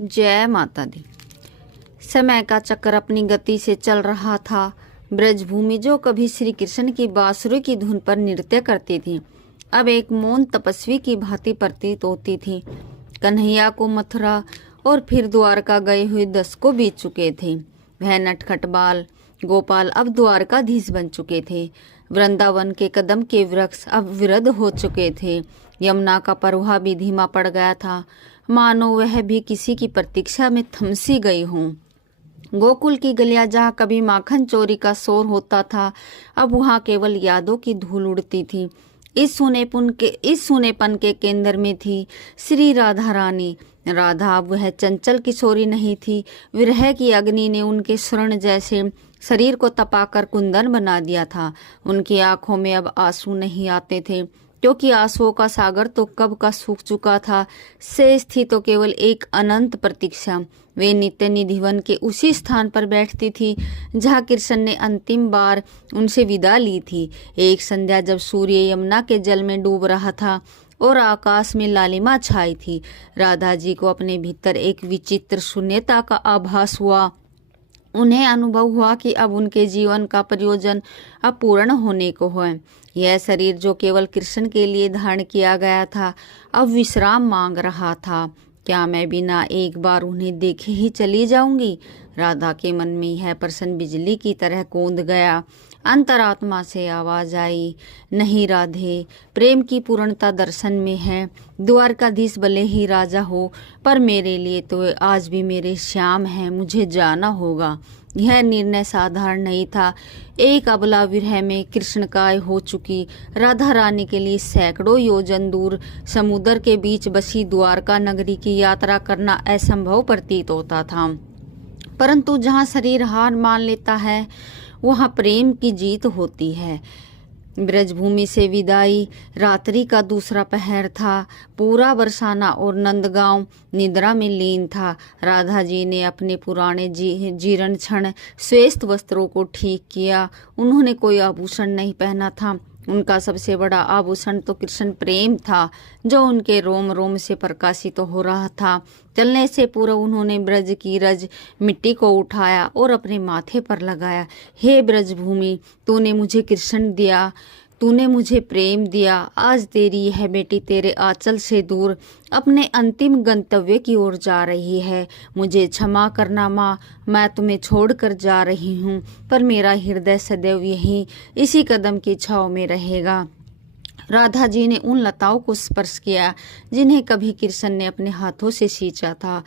जय माता दी। समय का चक्र अपनी गति से चल रहा था। ब्रजभूमि जो कभी श्री कृष्ण की बांसुरी की धुन पर नृत्य करती थी, अब एक मौन तपस्वी की भांति प्रतीत होती थी। कन्हैया को मथुरा और फिर द्वारका गए हुए 10 को बीत चुके थे। वह नटखट बाल गोपाल अब द्वारकाधीश बन चुके थे। वृंदावन के कदम के वृक्ष अब विरध हो चुके थे। यमुना का प्रवाह भी धीमा पड़ गया था, मानो वह भी किसी की प्रतीक्षा में थमसी गई हों। गोकुल की गलियां जहाँ कभी माखन चोरी का शोर होता था, अब वहाँ केवल यादों की धूल उड़ती थी। इस सूनेपन के केंद्र में थी श्री राधा रानी। राधा अब वह चंचल किशोरी नहीं थी। विरह की अग्नि ने उनके स्वर्ण जैसे शरीर को तपाकर कुंदन बना दिया था। उनकी आंखों में अब आंसू नहीं आते थे, क्योंकि आंसुओं का सागर तो कब का सूख चुका था। शेष थी तो केवल एक अनंत प्रतीक्षा। वे नित्य निधिवन के उसी स्थान पर बैठती थी जहाँ कृष्ण ने अंतिम बार उनसे विदा ली थी। एक संध्या जब सूर्य यमुना के जल में डूब रहा था और आकाश में लालिमा छाई थी, राधा जी को अपने भीतर एक विचित्र शून्यता का आभास हुआ। उन्हें अनुभव हुआ कि अब उनके जीवन का प्रयोजन अब पूर्ण होने को है। यह शरीर जो केवल कृष्ण के लिए धारण किया गया था, अब विश्राम मांग रहा था। क्या मैं बिना एक बार उन्हें देखे ही चली जाऊंगी? राधा के मन में यह प्रश्न बिजली की तरह कूद गया। अंतरात्मा से आवाज आई, नहीं राधे, प्रेम की पूर्णता दर्शन में है। द्वारकाधीश भले ही राजा हो, पर मेरे लिए तो आज भी मेरे श्याम हैं। मुझे जाना होगा। यह निर्णय साधारण नहीं था। एक अबला विरह में कृष्णकाय हो चुकी राधा रानी के लिए सैकड़ों योजन दूर समुद्र के बीच बसी द्वारका नगरी की यात्रा करना असंभव प्रतीत होता था। परंतु जहाँ शरीर हार मान लेता है, वहाँ प्रेम की जीत होती है। ब्रजभूमि से विदाई रात्रि का दूसरा पहर था। पूरा बरसाना और नंदगांव निद्रा में लीन था। राधा जी ने अपने पुराने जीर्ण क्षण श्वेत वस्त्रों को ठीक किया। उन्होंने कोई आभूषण नहीं पहना था। उनका सबसे बड़ा आभूषण तो कृष्ण प्रेम था, जो उनके रोम रोम से प्रकाशित हो रहा था। चलने से पूर्व उन्होंने ब्रज की रज मिट्टी को उठाया और अपने माथे पर लगाया। हे ब्रजभूमि, तूने मुझे कृष्ण दिया, तूने मुझे प्रेम दिया। आज तेरी यह बेटी तेरे आंचल से दूर अपने अंतिम गंतव्य की ओर जा रही है। मुझे क्षमा करना माँ, मैं तुम्हें छोड़कर जा रही हूँ, पर मेरा हृदय सदैव यहीं इसी कदम की छाव में रहेगा। राधा जी ने उन लताओं को स्पर्श किया जिन्हें कभी कृष्ण ने अपने हाथों से सींचा था।